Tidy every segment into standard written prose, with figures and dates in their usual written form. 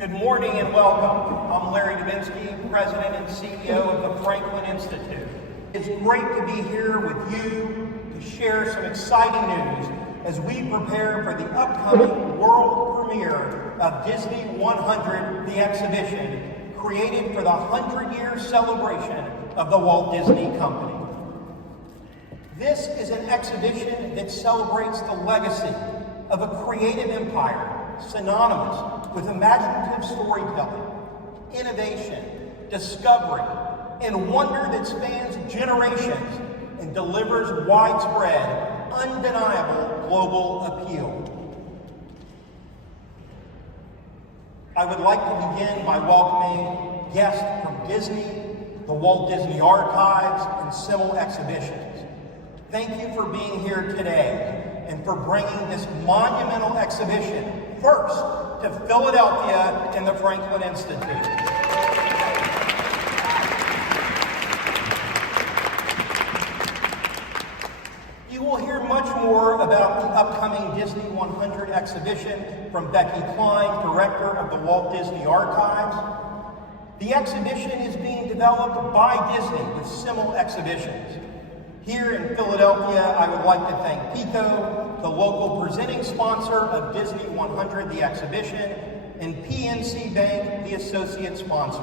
Good morning and welcome. I'm Larry Dubinski, President and CEO of the Franklin Institute. It's great to be here with you to share some exciting news as we prepare for the upcoming world premiere of Disney100, the exhibition created for the 100-year celebration of the Walt Disney Company. This is an exhibition that celebrates the legacy of a creative empire synonymous with imaginative storytelling, innovation, discovery, and wonder that spans generations and delivers widespread, undeniable global appeal. I would like to begin by welcoming guests from Disney, the Walt Disney Archives, and Simmel Exhibitions. Thank you for being here today and for bringing this monumental exhibition first to Philadelphia and the Franklin Institute. You will hear much more about the upcoming Disney100 exhibition from Rebecca Cline, Director of the Walt Disney Archives. The exhibition is being developed by Disney with Simmel Exhibitions. Here in Philadelphia, I would like to thank PICO, the local presenting sponsor of Disney100, the exhibition, and PNC Bank, the associate sponsor.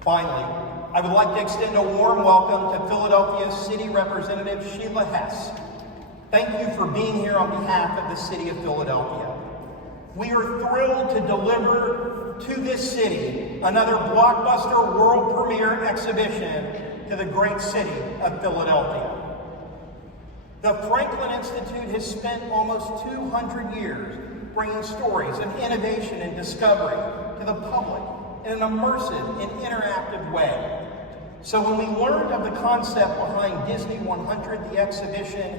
Finally, I would like to extend a warm welcome to Philadelphia City Representative Sheila Hess. Thank you for being here on behalf of the City of Philadelphia. We are thrilled to deliver to this city another blockbuster world premiere exhibition to the great city of Philadelphia. The Franklin Institute has spent almost 200 years bringing stories of innovation and discovery to the public in an immersive and interactive way. So when we learned of the concept behind Disney100, the exhibition,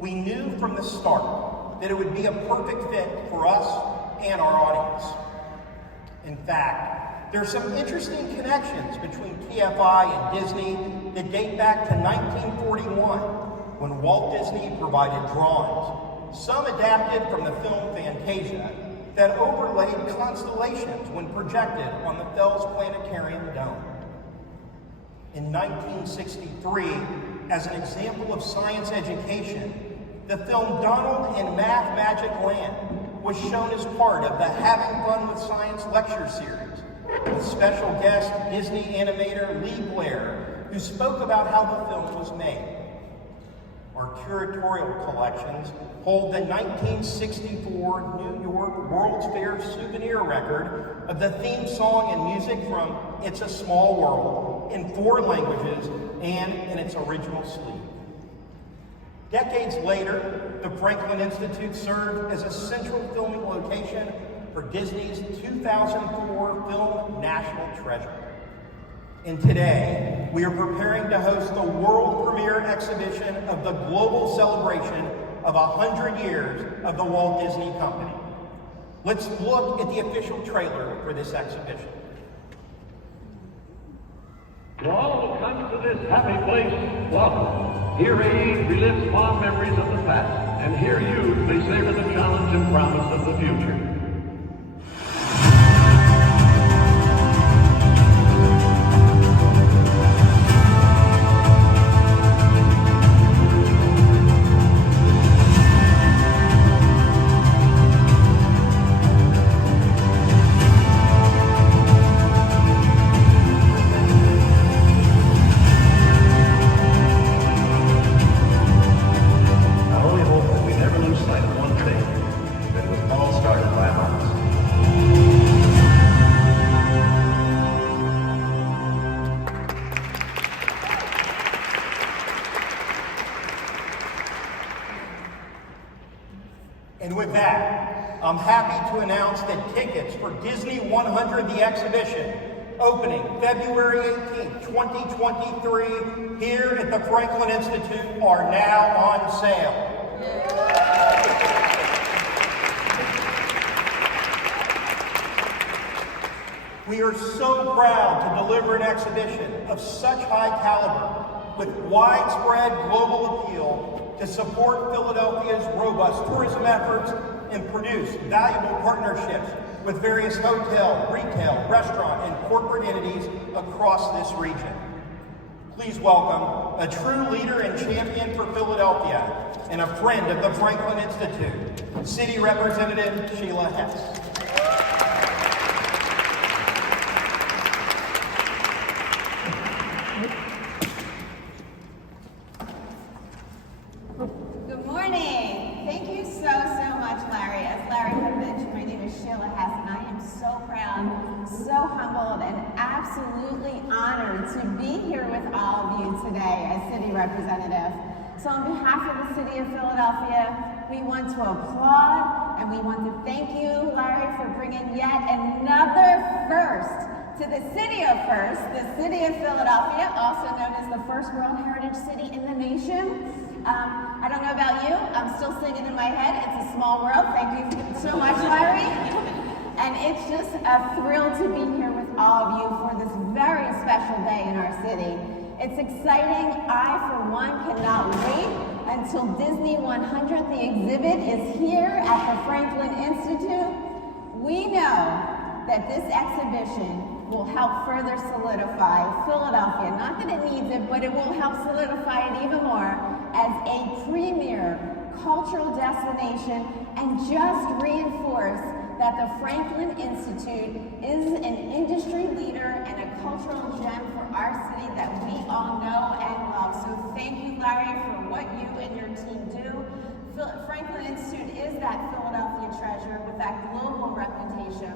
we knew from the start that it would be a perfect fit for us and our audience. In fact, there are some interesting connections between TFI and Disney that date back to 1941, when Walt Disney provided drawings, some adapted from the film Fantasia, that overlaid constellations when projected on the Fels Planetarium dome. In 1963, as an example of science education, the film Donald and Math Magic Land was shown as part of the Having Fun with Science lecture series, with special guest Disney animator Lee Blair, who spoke about how the film was made. Our curatorial collections hold the 1964 New York World's Fair souvenir record of the theme song and music from It's a Small World in 4 languages and in its original sleeve. Decades later, the Franklin Institute served as a central filming location for Disney's 2004 film National Treasure. And today, we are preparing to host the world premiere exhibition of the global celebration of 100 years of the Walt Disney Company. Let's look at the official trailer for this exhibition. To all who come to this happy place, welcome. Here age relives fond memories of the past, and here youth may savor the challenge and promise of the future. And with that, I'm happy to announce that tickets for Disney100, the exhibition, opening February 18th, 2023, here at the Franklin Institute, are now on sale. We are so proud to deliver an exhibition of such high caliber with widespread global appeal to support Philadelphia's robust tourism efforts and produce valuable partnerships with various hotel, retail, restaurant, and corporate entities across this region. Please welcome a true leader and champion for Philadelphia and a friend of the Franklin Institute, City Representative Sheila Hess. Good morning. Thank you so much, Larry. As Larry had mentioned, my name is Sheila Hess, and I am so proud, so humbled, and absolutely honored to be here with all of you today as City Representative. So on behalf of the City of Philadelphia, we want to applaud and we want to thank you, Larry, for bringing yet another first to the City of First, the City of Philadelphia, also known as the first World Heritage City in the nation. I don't know about you, I'm still singing in my head, it's a small world. Thank you so much, Larry. And it's just a thrill to be here with all of you for this very special day in our city. It's exciting. I, for one, cannot wait until Disney100, the exhibit, is here at the Franklin Institute. We know that this exhibition will help further solidify Philadelphia. Not that it needs it, but it will help solidify it even more as a premier cultural destination and just reinforce that the Franklin Institute is an industry leader and a cultural gem for our city that we all know and love. So thank you, Larry, for what you and your team do. Franklin Institute is that Philadelphia treasure with that global reputation.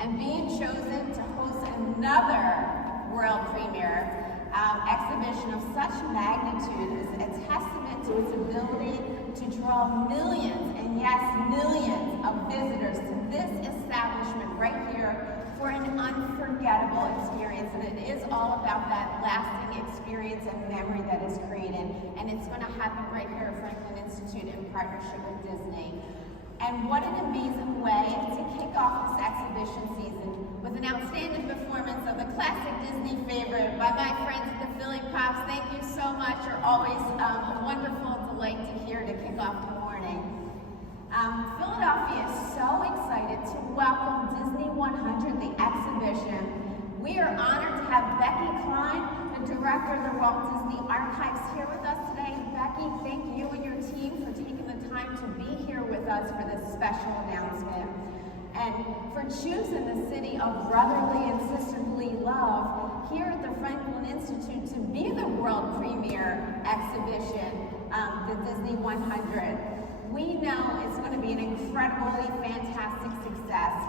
And being chosen to host another world premiere exhibition of such magnitude is a testament to its ability to draw millions, and yes, millions of visitors to this establishment right here for an unforgettable experience. And it is all about that lasting experience and memory that is created. And it's going to happen right here at Franklin Institute in partnership with Disney. And what an amazing way to kick off this exhibition season with an outstanding performance of the classic Disney favorite by my friends at the Philly Pops. Thank you so much. You're always a wonderful delight to hear to kick off the morning. Philadelphia is so excited to welcome Disney100, the exhibition. We are honored to have Rebecca Cline, the director of the Walt Disney Archives, here with us today. Becky, thank you and your team for taking the time to be here with us for this special announcement. And for choosing the city of brotherly and sisterly love here at the Franklin Institute to be the world premiere exhibition, the Disney100. We know it's going to be an incredibly fantastic success,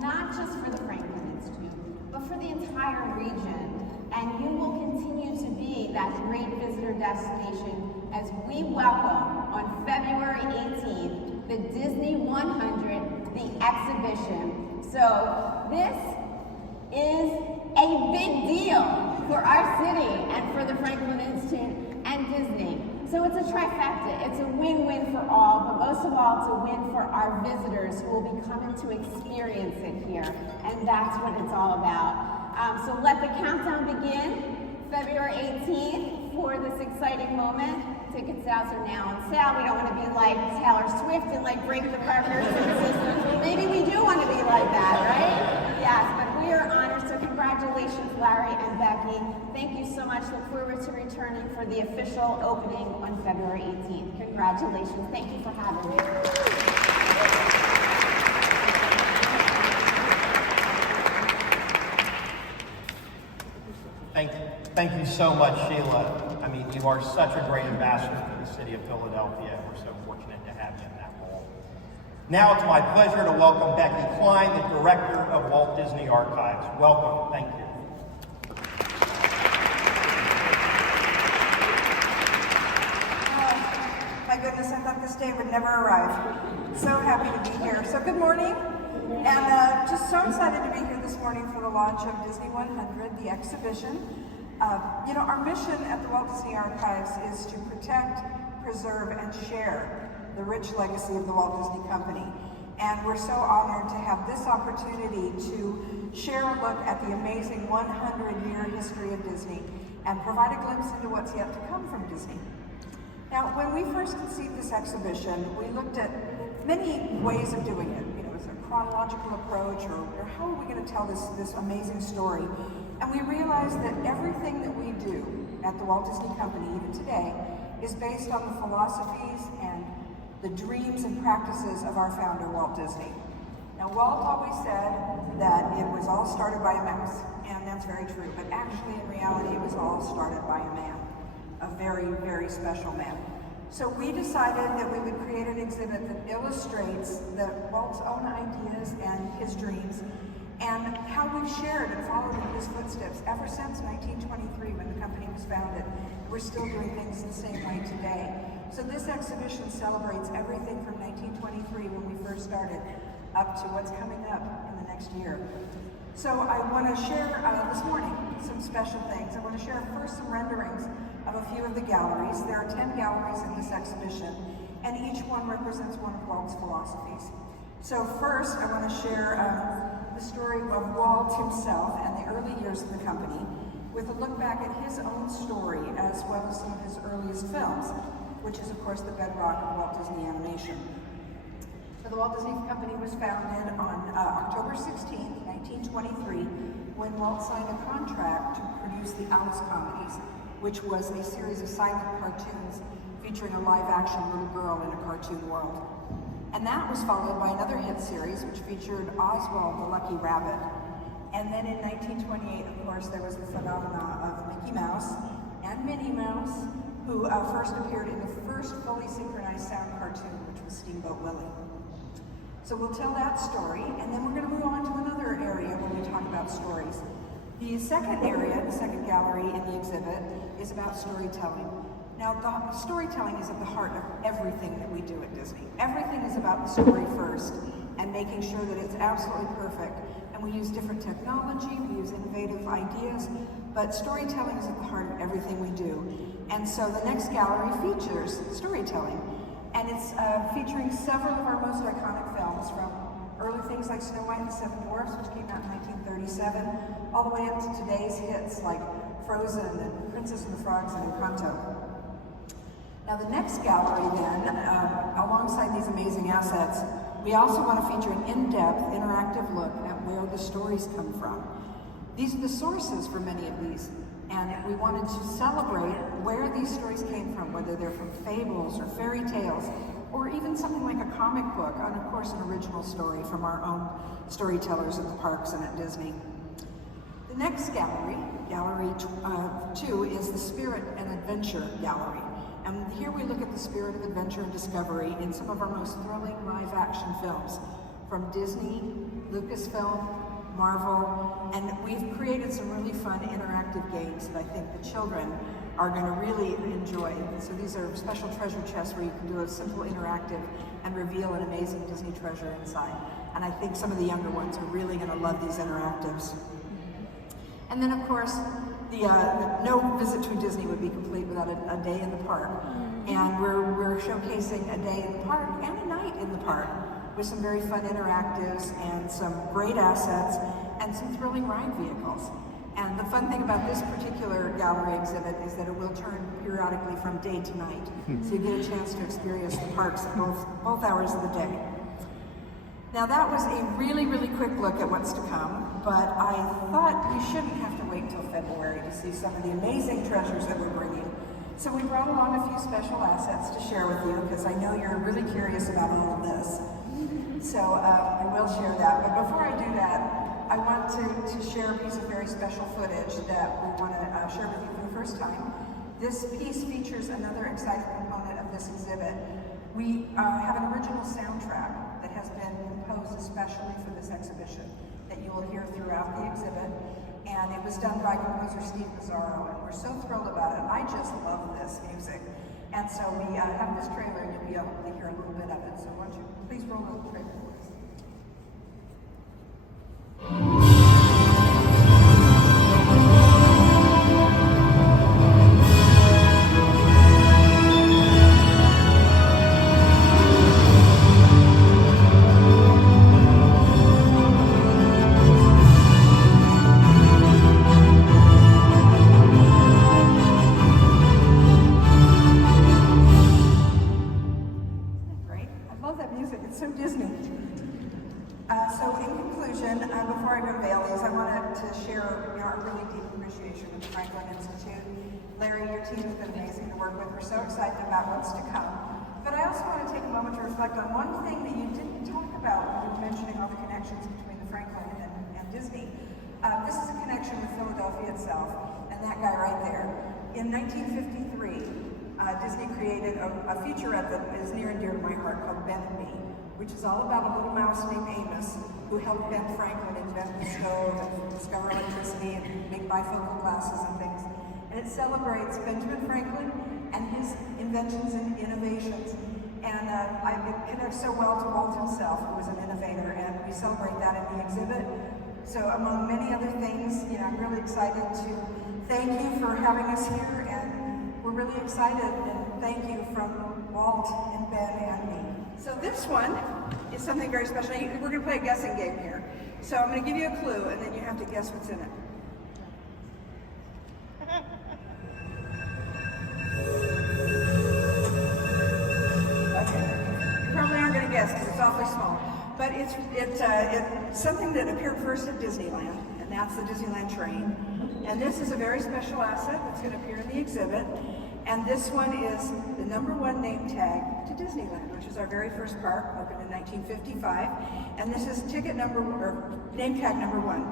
not just for the Franklin Institute, but for the entire region. And you will continue to be that great visitor destination as we welcome on February 18th, the Disney100, the exhibition. So this is a big deal for our city and for the Franklin Institute and Disney. So it's a trifecta. It's a win-win for all, but most of all, it's a win for our visitors who will be coming to experience it here. And that's what it's all about. So let the countdown begin. February 18th for this exciting moment. Ticket sales are now on sale. We don't want to be like Taylor Swift and like break the partners in the system. Maybe we do want to be like that, right? Yes, but we are honored. So congratulations, Larry and Becky. Thank you so much. Look forward to returning for the official opening on February 18th. Congratulations. Thank you for having me. Thank you so much, Sheila. I mean, you are such a great ambassador for the city of Philadelphia. We're so fortunate to have you in that role. Now it's my pleasure to welcome Rebecca Cline, the director of Walt Disney Archives. Welcome. Thank you. Oh, my goodness, I thought this day would never arrive. So happy to be here. So good morning. And just so excited to be here this morning for the launch of Disney100, the exhibition. You know, our mission at the Walt Disney Archives is to protect, preserve, and share the rich legacy of the Walt Disney Company. And we're so honored to have this opportunity to share a look at the amazing 100-year history of Disney and provide a glimpse into what's yet to come from Disney. Now, when we first conceived this exhibition, we looked at many ways of doing it. You know, is it a chronological approach, or how are we going to tell this amazing story? And we realized that everything that we do at the Walt Disney Company, even today, is based on the philosophies and the dreams and practices of our founder, Walt Disney. Now, Walt always said that it was all started by a mouse, and that's very true, but actually, in reality, it was all started by a man, a very, very special man. So we decided that we would create an exhibit that illustrates Walt's own ideas and his dreams, and how we've shared and followed in his footsteps ever since 1923, when the company was founded. We're still doing things the same way today. So this exhibition celebrates everything from 1923, when we first started, up to what's coming up in the next year. So I want to share this morning some special things. I want to share first some renderings of a few of the galleries. There are 10 galleries in this exhibition, and each one represents one of Walt's philosophies. So first, I want to share the story of Walt himself and the early years of the company, with a look back at his own story, as well as some of his earliest films, which is, of course, the bedrock of Walt Disney Animation. So the Walt Disney Company was founded on October 16, 1923, when Walt signed a contract to produce the Alice Comedies, which was a series of silent cartoons featuring a live-action little girl in a cartoon world. And that was followed by another hit series, which featured Oswald the Lucky Rabbit. And then in 1928, of course, there was the phenomena of Mickey Mouse and Minnie Mouse, who first appeared in the first fully synchronized sound cartoon, which was Steamboat Willie. So we'll tell that story, and then we're going to move on to another area when we talk about stories. The second area, the second gallery in the exhibit, is about storytelling. Now, the storytelling is at the heart of everything that we do at Disney. Everything is about the story first, and making sure that it's absolutely perfect. And we use different technology, we use innovative ideas, but storytelling is at the heart of everything we do. And so the next gallery features storytelling. And it's featuring several of our most iconic films, from early things like Snow White and the Seven Dwarfs, which came out in 1937, all the way up to today's hits like Frozen and Princess and the Frogs and Encanto. Now the next gallery then, alongside these amazing assets, we also want to feature an in-depth, interactive look at where the stories come from. These are the sources for many of these. And we wanted to celebrate where these stories came from, whether they're from fables or fairy tales, or even something like a comic book, and of course an original story from our own storytellers at the parks and at Disney. The next gallery, Gallery 2, is the Spirit and Adventure Gallery. And here we look at the spirit of adventure and discovery in some of our most thrilling live-action films, from Disney, Lucasfilm, Marvel, and we've created some really fun interactive games that I think the children are going to really enjoy. So these are special treasure chests where you can do a simple interactive and reveal an amazing Disney treasure inside. And I think some of the younger ones are really going to love these interactives. And then, of course, no visit to Disney would be complete without a day in the park. And we're showcasing a day in the park and a night in the park, with some very fun interactives and some great assets and some thrilling ride vehicles. And the fun thing about this particular gallery exhibit is that it will turn periodically from day to night. So you get a chance to experience the parks at both hours of the day. Now that was a really, really quick look at what's to come, but I thought we shouldn't have to wait till February to see some of the amazing treasures that we're bringing. So we brought along a few special assets to share with you, because I know you're really curious about all of this. So I will share that. But before I do that, I want to share a piece of very special footage that we want to share with you for the first time. This piece features another exciting component of this exhibit. We have an original soundtrack that has been composed especially for this exhibition that you will hear throughout the exhibit. And it was done by composer Steve Mazzaro, and we're so thrilled about it. I just love this music. And so we have this trailer, and you'll be able to hear a little bit of it. So why don't you please roll the trailer for us. exhibition, before I unveil these, I wanted to share our really deep appreciation of the Franklin Institute. Larry, your team has been amazing to work with. We're so excited about what's to come. But I also want to take a moment to reflect on one thing that you didn't talk about when you were mentioning all the connections between the Franklin and Disney. This is a connection with Philadelphia itself, and that guy right there. In 1953, Disney created a featurette that is near and dear to my heart called Ben and Me, which is all about a little mouse named Amos who helped Ben Franklin invent the stove and discover electricity and make bifocal glasses and things. And it celebrates Benjamin Franklin and his inventions and innovations. And it connects so well to Walt himself, who was an innovator, and we celebrate that in the exhibit. So among many other things, I'm really excited to thank you for having us here, and we're really excited, and thank you from Walt and Ben and me. So this one is something very special. We're going to play a guessing game here. So I'm going to give you a clue, and then you have to guess what's in it. Okay. You probably aren't going to guess because it's awfully small. But it's something that appeared first at Disneyland, and that's the Disneyland train. And this is a very special asset that's going to appear in the exhibit. And this one is the #1 name tag to Disneyland, which is our very first park, opened in 1955. And this is name tag #1.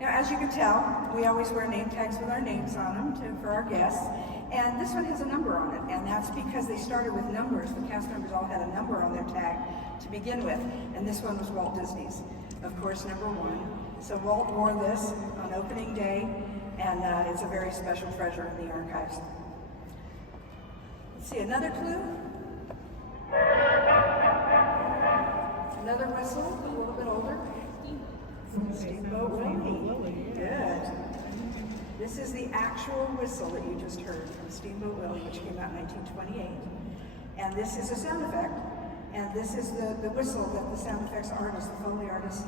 Now, as you can tell, we always wear name tags with our names on them for our guests. And this one has a number on it, and that's because they started with numbers. The cast members all had a number on their tag to begin with, and this one was Walt Disney's, of course, #1. So Walt wore this on opening day, and it's a very special treasure in the archives. Let's see, another clue. Another whistle, a little bit older. Steamboat Willie. Good. This is the actual whistle that you just heard from Steamboat Willie, which came out in 1928. And this is a sound effect. And this is the whistle that the sound effects artists, the Foley artists,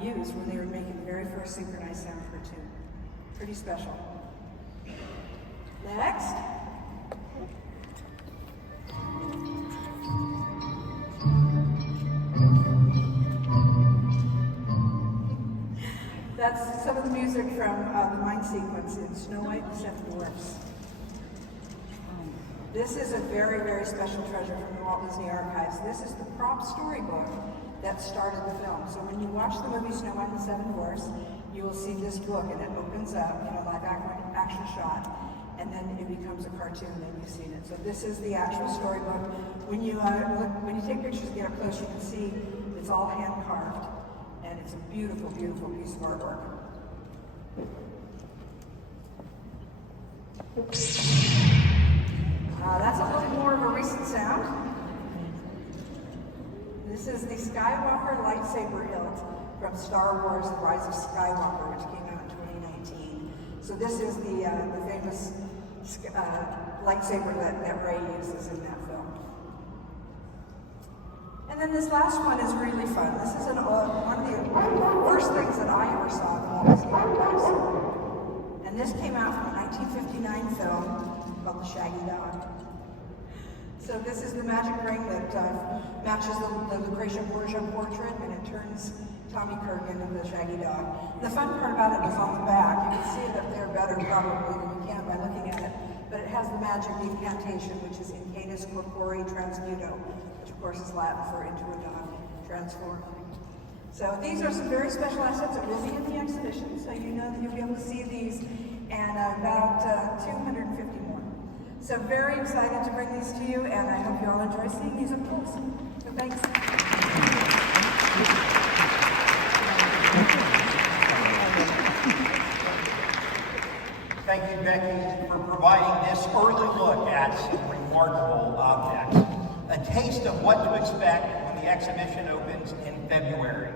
used when they were making the very first synchronized sound for a tune. Pretty special. Next. That's some of the music from the mine sequence in Snow White and the Seven Dwarfs. This is a very, very special treasure from the Walt Disney Archives. This is the prop storybook that started the film. So when you watch the movie Snow White and the Seven Dwarfs, you will see this book, and it opens up in a live action shot, and then it becomes a cartoon, and you've seen it. So this is the actual storybook. When you take pictures and get up close, you can see it's all hand carved. And it's a beautiful, beautiful piece of artwork. That's a little more of a recent sound. This is the Skywalker lightsaber hilt from Star Wars: The Rise of Skywalker, which came out in 2019. So this is the famous lightsaber that Rey uses in that film. And then this last one is really fun. This is one of the first things that I ever saw in the Walt Disney Archives. And this came out from a 1959 film called The Shaggy Dog. So this is the magic ring that matches the Lucretia Borgia portrait, and it turns Tommy Kirk into the Shaggy Dog. The fun part about it is on the back. You can see it up there better probably than you can by looking at it. But it has the magic incantation, which is Incatus Corpore Transmuto, which of course is Latin for into a dog, transform. So these are some very special assets that will be in the exhibition, so you know that you'll be able to see these, and about 250 more. So very excited to bring these to you, and I hope you all enjoy seeing these up close. So thanks. Thank you, Becky, for providing this early look at some remarkable objects. A taste of what to expect when the exhibition opens in February.